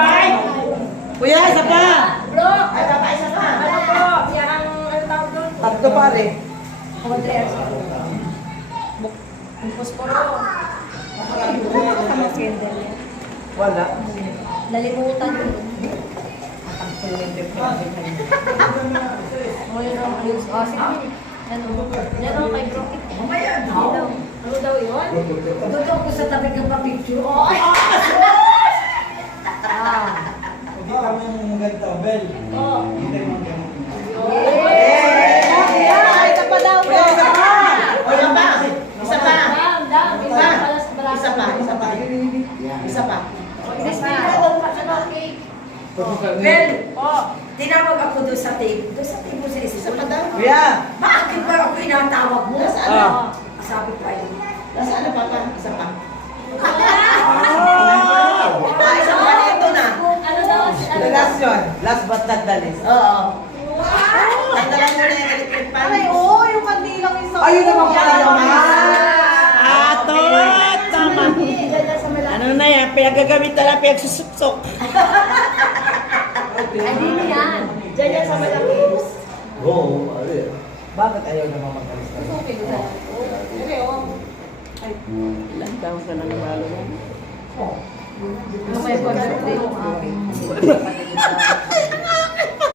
sabay. Kuya, isa pa. Bro! Ay, sabay, isa pa. Ano po? Yan ang ano tawag doon? Tatlo pare. Mga 3 hours. Ang posporo. Wala. Lalimutan yun. Oh, yun ang ayos. Oh, sige. Yan o. Yan o kay bro. Mamaya, Ano daw yun? Doon ko sa tabi ka pa-picture. Oh, ay! Kita mo yung ganito, Bel. Oh. Kita mo yung ganito. Yeah, isa pa daw po. Isa pa. O, yan pa. Isa pa. Dam, dam. Isa pala sa balasa. Isa pa, isa pa. Isa pa. Isa pa. Ano, cake? Bel, Oh. tinawag ako doon sa tape. Doon sa tape mo sa isa pa daw. Kuya. Bakit ba ako inatawag mo? Nasaan na? Ah. Sabi pa yun. Nasaan na papa? Isa pa. Ah, Isa pa dito na. Ano daw? The last yun. Last but not the least. Oo. Tanggalan mo na yung electric fan. oo, yung kandilang isa. Ayun naman pala naman. Ato, tama. Ano na yan? Pinagagamit na lang, pinagsusuksok. Ay, dito yan. Diyan yan sa malaki. Oo, ano yun? Bakit ayaw naman mag-alis ka? Okay, okay, oh. Ilang taon ka na nabalo yan? Ano may concept din yung aking kapatid.